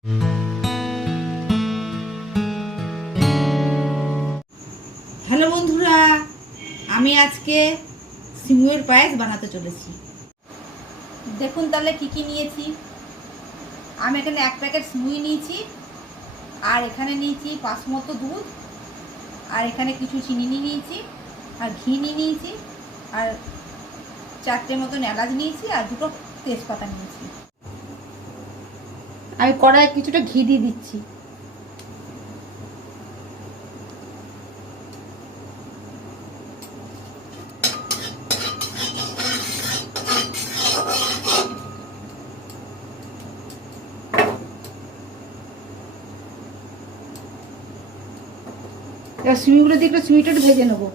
Hello বন্ধুরা, আমি আজকে সিমুইয়ের পায়েস বানাতে চলেছি। দেখুন তাহলে কি কি নিয়েছি। আমি এখানে 1 প্যাকেট সিমুই নিয়েছি, আর এখানে নিয়েছি 5 মতো দুধ, আর এখানে কিছু চিনি নিয়েছি, আর ঘি নিয়েছি, আর 4টে মতন এলাচ নিয়েছি, আর 2টো তেজপাতা নিয়েছি। আমি কড়াইয়ে কিছুটা ঘি দিয়ে দিচ্ছি। এবার সিমুইগুলো দিয়ে একটু সিমুইটা একটু ভেজে নেবো।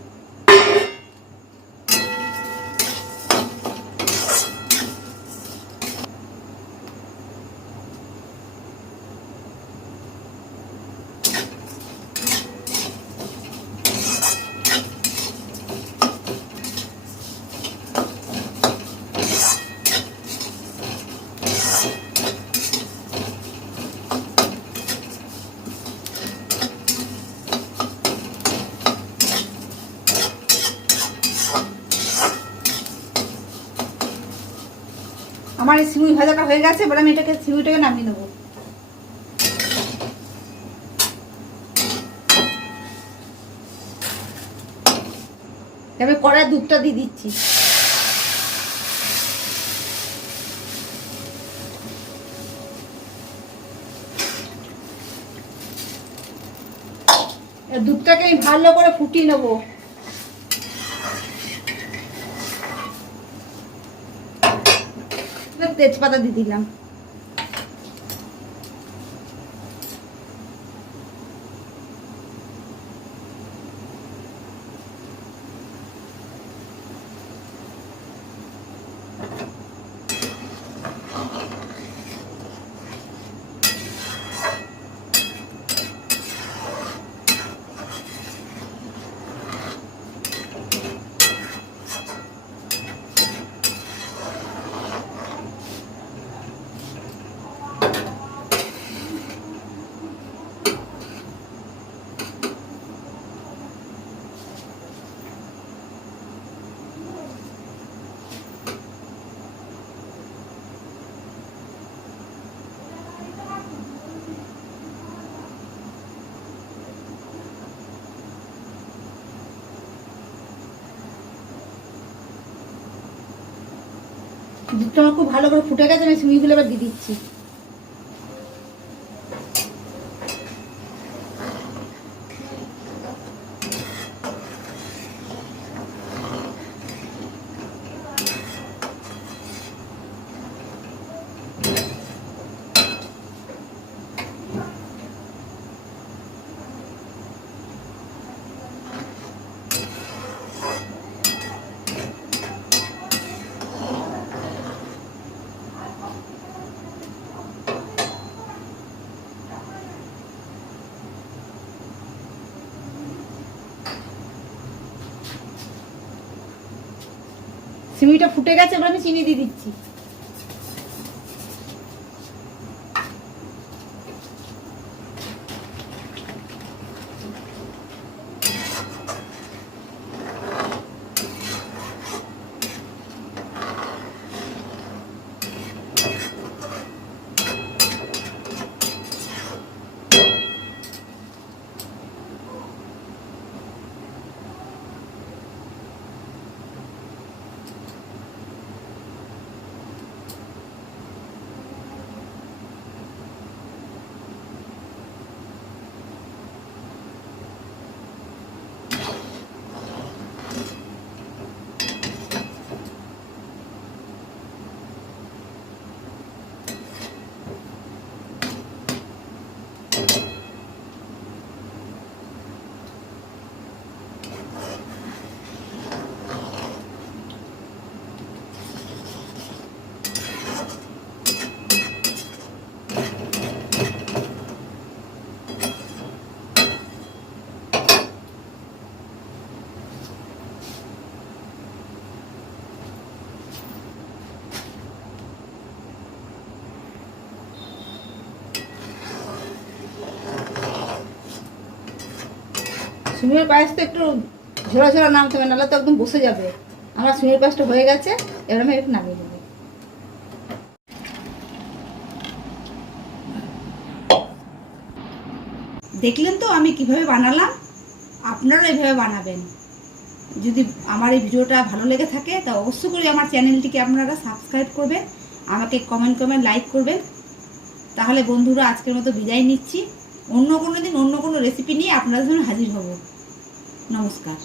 আমার এই সিমুই ভাজাটা হয়ে গেছে, এবার আমি সিমুইটাকে নামিয়ে নেবো। এবার কড়াই দুধটা দিয়ে দিচ্ছি। দুধটাকে আমি ভালো করে ফুটিয়ে নেবো। তেজপাতা দিয়ে দিলাম। দুধটা আমার খুব ভালো করে ফুটে গেছে, আমি সিমুইগুলো এবার দিয়ে দিচ্ছি। সিমুইটা ফুটে গেছে, এবার আমি চিনি দিয়ে দিচ্ছি। সিমুইয়ের পায়েস তো একটু ঝোড়া ঝোড়া নামতে হবে, নাহলে তো একদম বসে যাবে। আমার সিমুইয়ের পায়েসটা হয়ে গেছে, এবার আমি একটু নামিয়ে দেবো। দেখলেন তো আমি কিভাবে বানালাম, আপনারাও এইভাবে বানাবেন। যদি আমার এই ভিডিওটা ভালো লেগে থাকে তা অবশ্যই করে আমার চ্যানেলটিকে আপনারা সাবস্ক্রাইব করবেন, আমাকে কমেন্ট লাইক করবেন। তাহলে বন্ধুরা আজকের মতো বিদায় নিচ্ছি। অন্য কোনো দিন অন্য কোনো রেসিপি নিয়ে আপনাদের জন্য হাজির হব। নমস্কার।